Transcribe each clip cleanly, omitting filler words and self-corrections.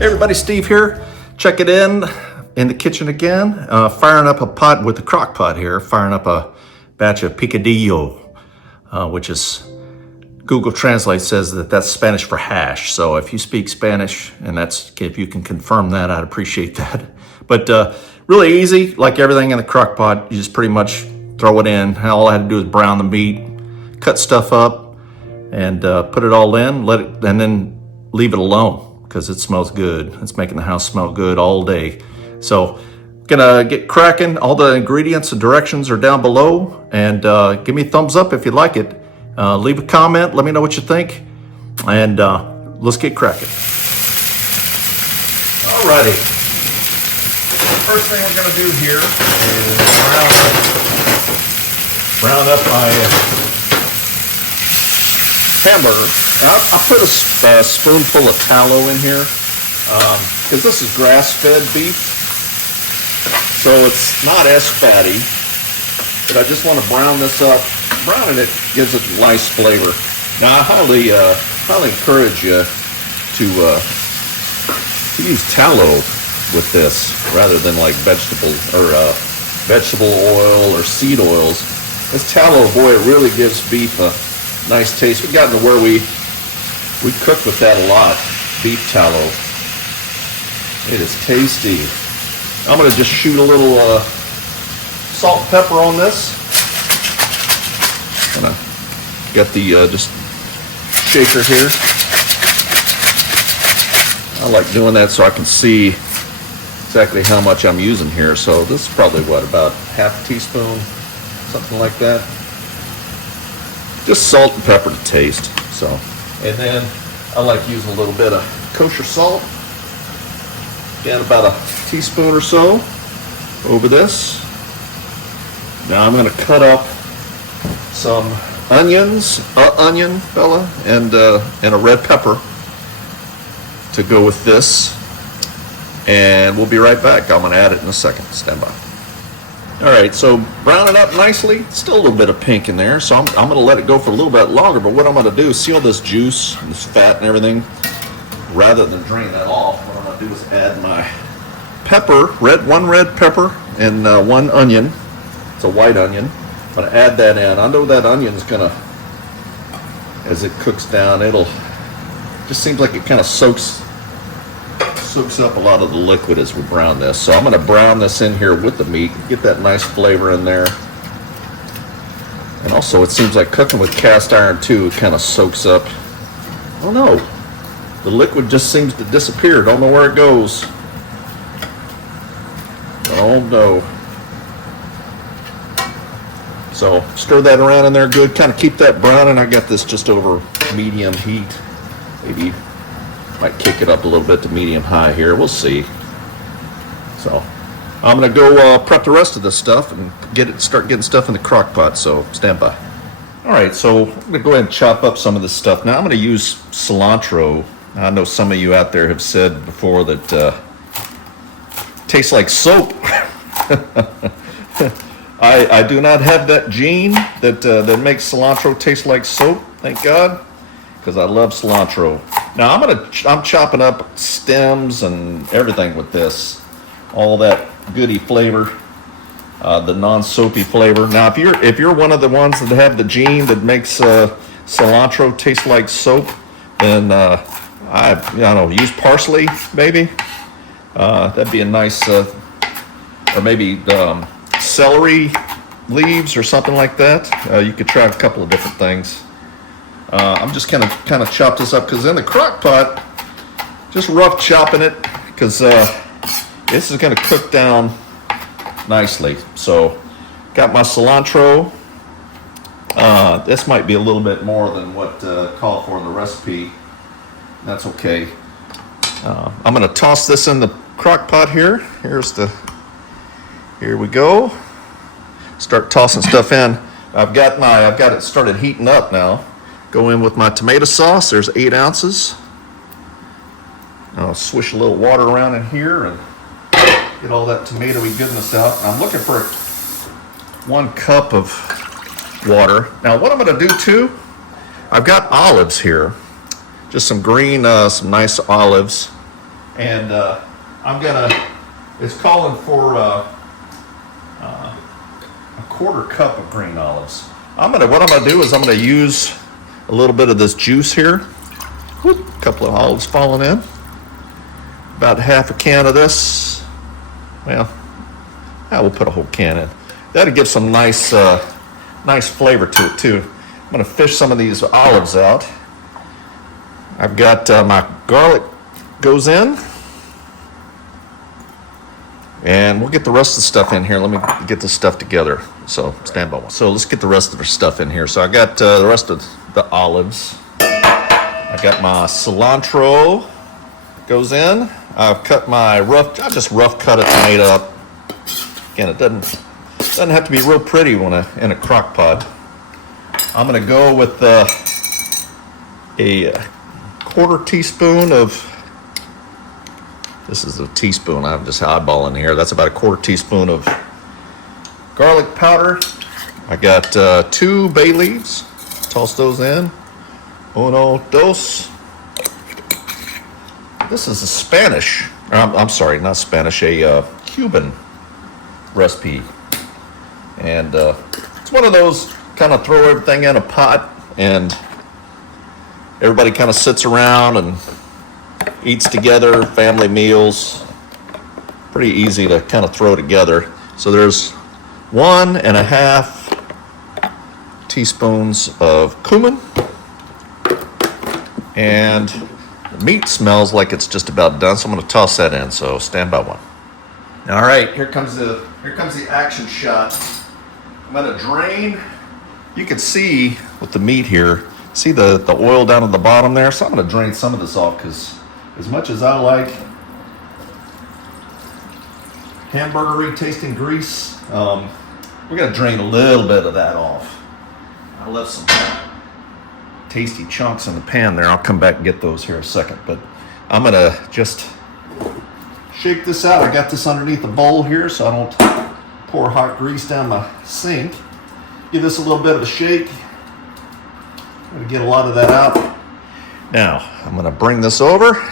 Hey everybody, Steve here. Check it in the kitchen again. Firing up a pot with the crock pot here. Firing up a batch of Picadillo, which is, Google Translate says that that's Spanish for hash. So if you speak Spanish, and if you can confirm that, I'd appreciate that. But really easy, like everything in the crock pot. You just pretty much throw it in. All I had to do is brown the meat, cut stuff up, and put it all in, and then leave it alone, because it smells good. It's making the house smell good all day. So gonna get cracking. All the ingredients and directions are down below, and give me a thumbs up if you like it. Leave a comment, let me know what you think, and let's get cracking. Alrighty. First thing we're gonna do here is brown up my hamburger. And I put a spoonful of tallow in here because this is grass-fed beef, so it's not as fatty. But I just want to brown this up. Browning it gives it a nice flavor. Now I highly encourage you to use tallow with this rather than like vegetable oil or seed oils. This tallow, boy, it really gives beef a nice taste. We've gotten to where we cook with that a lot, beef tallow. It is tasty. I'm going to just shoot a little salt and pepper on this. I'm going to get the just shaker here. I like doing that so I can see exactly how much I'm using here. So this is probably what, about half a teaspoon, something like that. Just salt and pepper to taste. So, and then I like using a little bit of kosher salt. Again, about a teaspoon or so over this. Now I'm going to cut up some onions, onion, fella, and a red pepper to go with this. And we'll be right back. I'm going to add it in a second. Stand by. All right, so brown it up nicely. Still a little bit of pink in there, so I'm going to let it go for a little bit longer. But what I'm going to do is seal this juice, this fat and everything, rather than drain that off. What I'm going to do is add my pepper, one red pepper, and one onion. It's a white onion. I'm going to add that in. I know that onion's going to, as it cooks down, just seems like it kind of soaks up a lot of the liquid as we brown this. So I'm going to brown this in here with the meat, get that nice flavor in there. And also it seems like cooking with cast iron too, it kind of soaks up. I don't know, the liquid just seems to disappear. Don't know where it goes. Oh no. So stir that around in there good, kind of keep that browning. I got this just over medium heat, maybe. Might kick it up a little bit to medium high here. We'll see. So I'm going to go prep the rest of this stuff and start getting stuff in the crock pot. So stand by. All right, so I'm going to go ahead and chop up some of this stuff. Now I'm going to use cilantro. I know some of you out there have said before that tastes like soap. I do not have that gene that makes cilantro taste like soap. Thank God, because I love cilantro. Now I'm chopping up stems and everything with this, all that goody flavor, the non-soapy flavor. Now if you're one of the ones that have the gene that makes cilantro taste like soap, then I don't know, use parsley maybe. That'd be a nice, or maybe celery leaves or something like that. You could try a couple of different things. I'm just kind of chop this up because in the crock pot, just rough chopping it because this is going to cook down nicely. So got my cilantro. This might be a little bit more than what called for in the recipe. That's okay. I'm going to toss this in the crock pot here. Here we go. Start tossing stuff in. I've got it started heating up now. Go in with my tomato sauce. There's 8 ounces. I'll swish a little water around in here and get all that tomatoey goodness out. I'm looking for 1 cup of water. Now what I'm going to do too, I've got olives here. Just some green, some nice olives. And it's calling for a quarter cup of green olives. What I'm gonna do is I'm gonna use a little bit of this juice here. Whoop, a couple of olives falling in. About half a can of this. Well, we'll put a whole can in. That'll give some nice flavor to it too. I'm gonna fish some of these olives out. I've got my garlic goes in. And we'll get the rest of the stuff in here. Let me get this stuff together. So stand by. So let's get the rest of the stuff in here. So I got the rest of the olives. I got my cilantro goes in. I've cut my I just rough cut it and made up. Again, it doesn't have to be real pretty when in a crock pot. I'm gonna go with a quarter teaspoon of. This is a teaspoon. I'm just eyeballing here. That's about a quarter teaspoon of garlic powder. I got 2 bay leaves. Toss those in. Uno, dos. This is a Spanish. I'm sorry, not Spanish. A Cuban recipe, and it's one of those kind of throw everything in a pot, and everybody kind of sits around and eats together, family meals. Pretty easy to kind of throw together. So there's 1.5 teaspoons of cumin, and the meat smells like it's just about done, so I'm going to toss that in. So stand by one. All right, here comes the action shot. I'm going to drain. You can see with the meat here, see the oil down at the bottom there. So I'm going to drain some of this off, because as much as I like hamburgery tasting grease, we're gonna drain a little bit of that off. I left some tasty chunks in the pan there. I'll come back and get those here in a second, but I'm gonna just shake this out. I got this underneath the bowl here so I don't pour hot grease down my sink. Give this a little bit of a shake. I'm gonna get a lot of that out. Now, I'm gonna bring this over.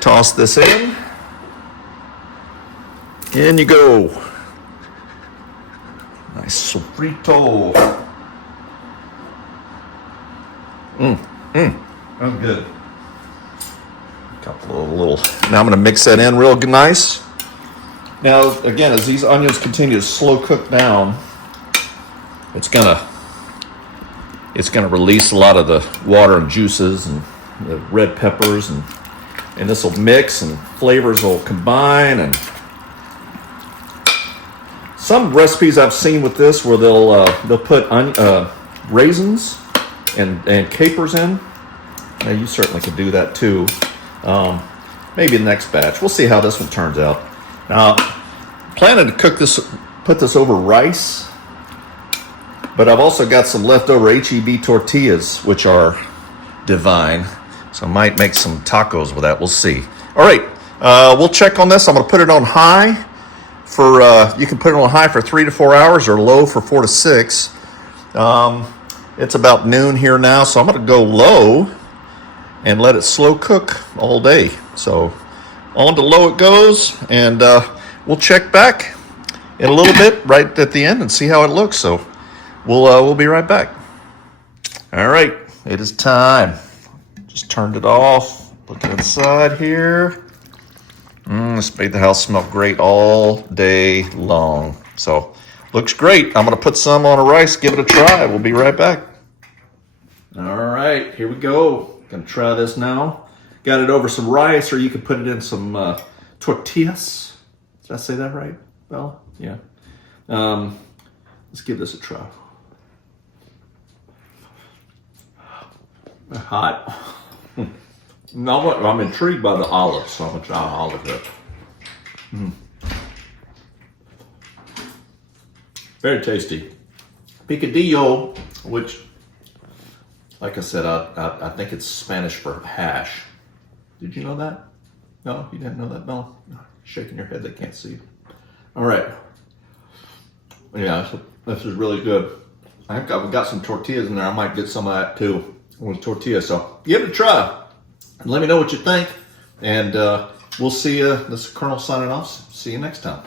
Toss this in. In you go. Nice sofrito. That's good. Couple of little. Now I'm going to mix that in real nice. Now again, as these onions continue to slow cook down, it's gonna release a lot of the water and juices and the red peppers, and this will mix and flavors will combine. And some recipes I've seen with this where they'll put raisins and capers in. Now you certainly could do that too. Maybe the next batch. We'll see how this one turns out. Now, I'm planning to put this over rice, but I've also got some leftover HEB tortillas, which are divine. So I might make some tacos with that. We'll see. All right, we'll check on this. I'm going to put it on high for, you can put it on high for 3 to 4 hours or low for 4 to 6. It's about noon here now, so I'm going to go low and let it slow cook all day. So on to low it goes, and we'll check back in a little bit right at the end and see how it looks. So we'll be right back. All right, it is time. Just turned it off. Put it inside here. This made the house smell great all day long. So looks great. I'm gonna put some on a rice, give it a try. We'll be right back. All right, here we go. Gonna try this now. Got it over some rice, or you could put it in some tortillas. Did I say that right, Bella? Yeah. Let's give this a try. Hot. No, I'm intrigued by the olives, so I'm gonna try olive here. Very tasty. Picadillo, which, like I said, I think it's Spanish for hash. Did you know that? No, you didn't know that, Bella? No, shaking your head, they can't see you. All right. Yeah, this is really good. I think I've got some tortillas in there. I might get some of that too with tortillas. So give it a try and let me know what you think. And we'll see you. This is Colonel signing off. See you next time.